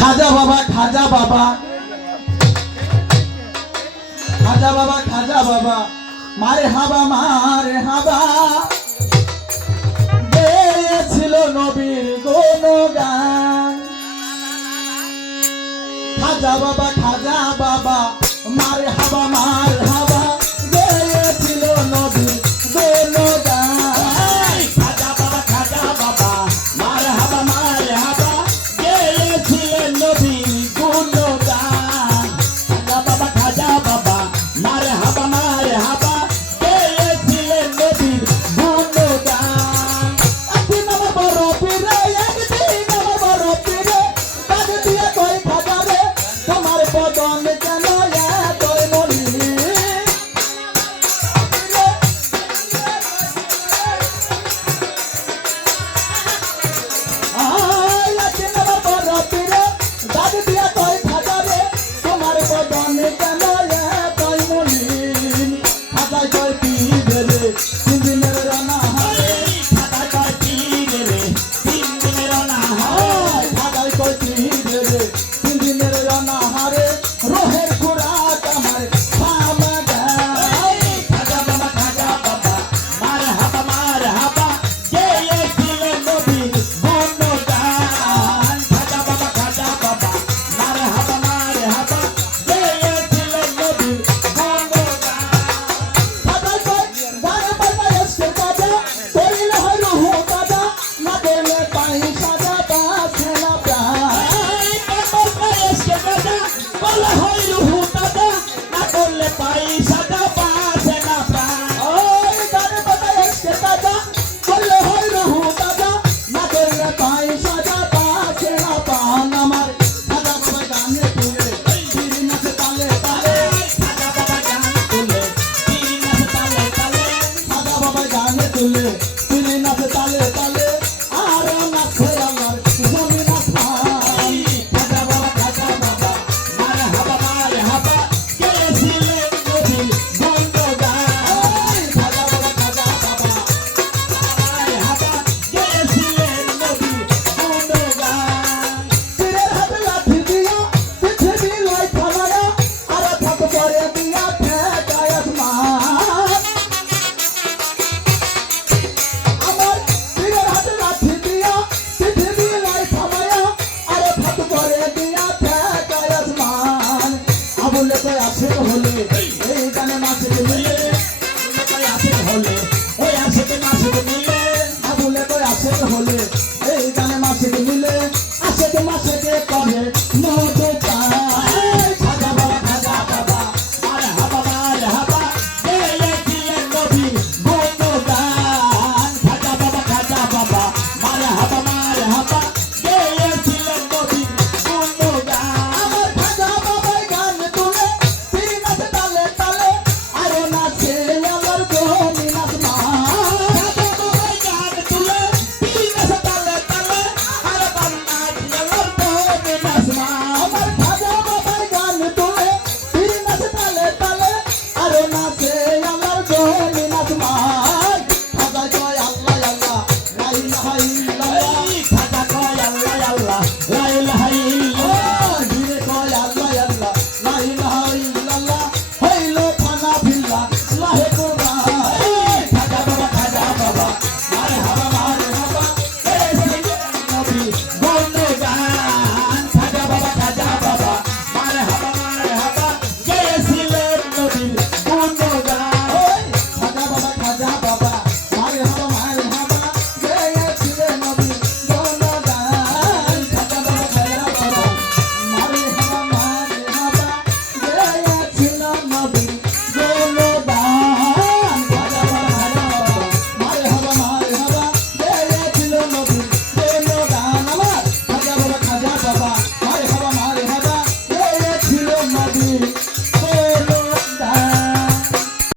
খাজা বাবা খাজা বাবা। খাজা বাবা খাজা বাবা। মারে হাবা মারে হাবা। গেছিল নবীর গুণগান। খাজা বাবা খাজা বাবা। come here.